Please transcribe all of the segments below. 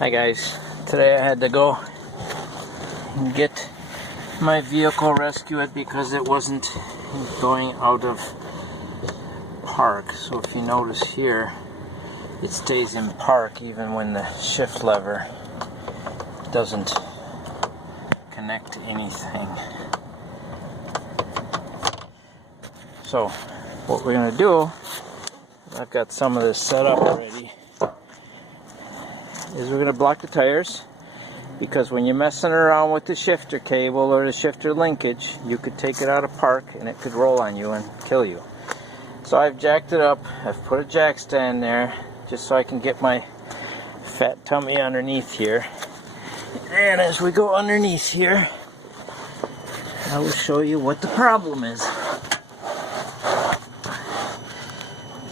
Hi guys, today I had to go and get my vehicle, rescue it because it wasn't going out of park. So if you notice here, it stays in park even when the shift lever doesn't connect to anything. So what we're going to do, I've got some of this set up already, is we're going to block the tires, because when you're messing around with the shifter cable or the shifter linkage, you could take it out of park and it could roll on you and kill you. So I've jacked it up. I've put a jack stand there just so I can get my fat tummy underneath here. And as we go underneath here, I will show you what the problem is.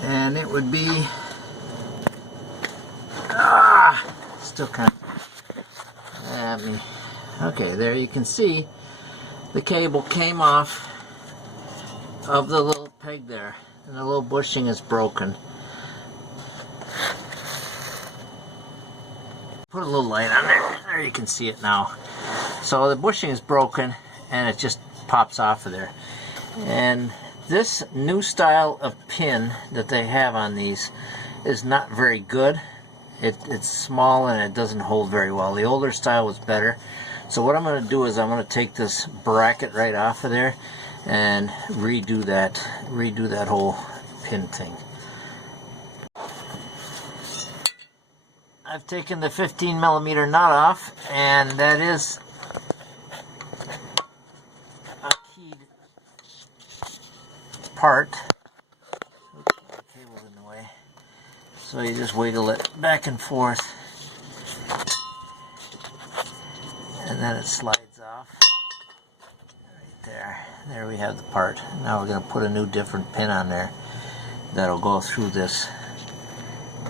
And it would be still kind of at me. Okay, there you can see the cable came off of the little peg there, and the little bushing is broken. Put a little light on there. There you can see it now. So the bushing is broken and it just pops off of there. And this new style of pin that they have on these is not very good. It's small and it doesn't hold very well. The older style was better. So what I'm going to do is I'm going to take this bracket right off of there and redo that whole pin thing. I've taken the 15mm nut off, and that is a keyed part. Oops, the cable's in the way. So you just wiggle it back and forth, and then it slides off. Right there. There we have the part. Now we're going to put a new different pin on there that'll go through this,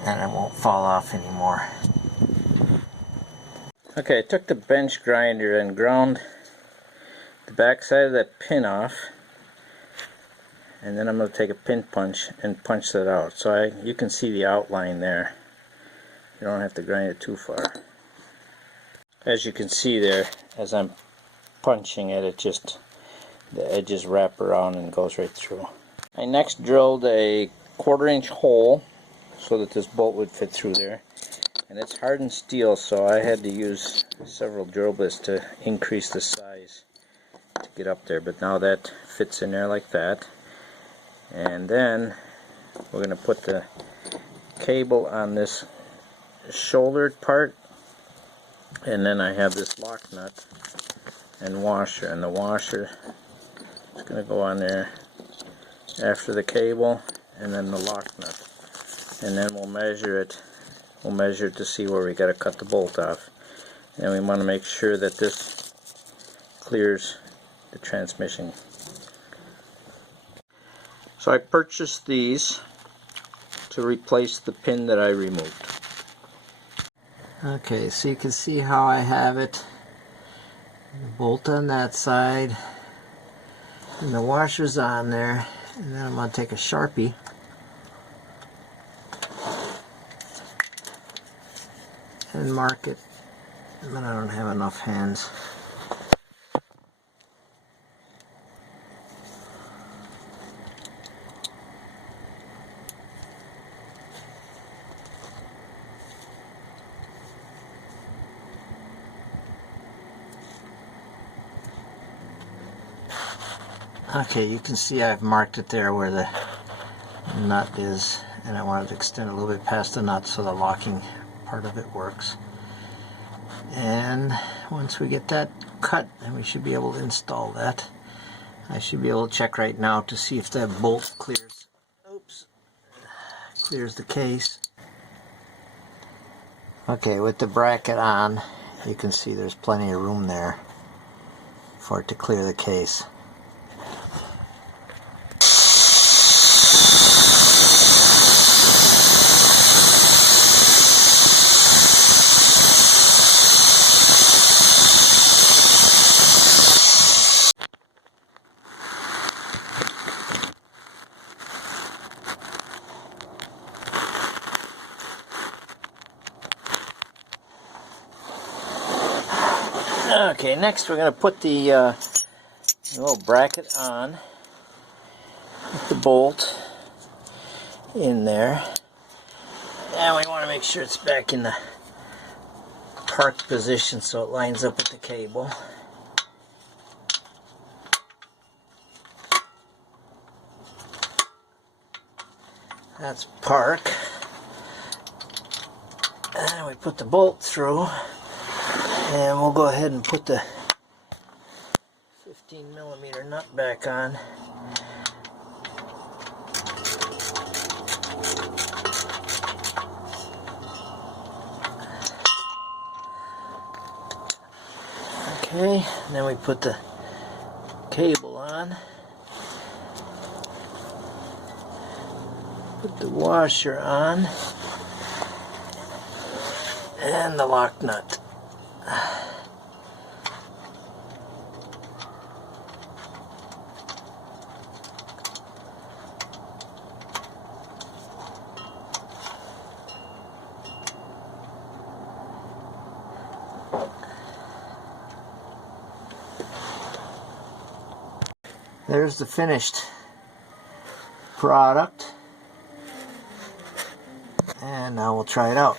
and it won't fall off anymore. Okay, I took the bench grinder and ground the back side of that pin off, and then I'm going to take a pin punch and punch that out. So you can see the outline there. You don't have to grind it too far. As you can see there, as I'm punching it, the edges wrap around and goes right through. I next drilled a 1/4-inch hole so that this bolt would fit through there. And it's hardened steel, so I had to use several drill bits to increase the size to get up there. But now that fits in there like that. And then we're going to put the cable on this shouldered part. And then I have this lock nut and washer. And the washer is going to go on there after the cable, and then the lock nut. And then we'll measure it. We'll measure it to see where we got to cut the bolt off. And we want to make sure that this clears the transmission. So I purchased these to replace the pin that I removed. Okay, so you can see how I have it. The bolt on that side, and the washer's on there. And then I'm going to take a Sharpie and mark it, but I don't have enough hands. Okay, you can see I've marked it there where the nut is, and I wanted to extend a little bit past the nut so the locking part of it works. And once we get that cut, then we should be able to install that. I should be able to check right now to see if that bolt clears. Oops, clears the case. Okay, with the bracket on, you can see there's plenty of room there for it to clear the case. Okay, next we're going to put the little bracket on. Put the bolt in there. And we want to make sure it's back in the park position so it lines up with the cable. That's park. And we put the bolt through. And we'll go ahead and put the 15mm nut back on. Okay, and then we put the cable on. Put the washer on. And the lock nut. There's the finished product, and now we'll try it out.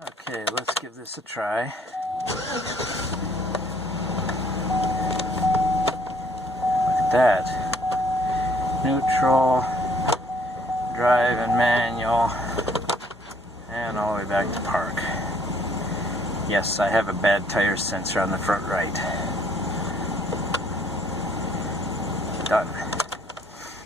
Okay, let's give this a try. Look at that. Neutral, drive and manual, and all the way back to park. Yes, I have a bad tire sensor on the front right. Done.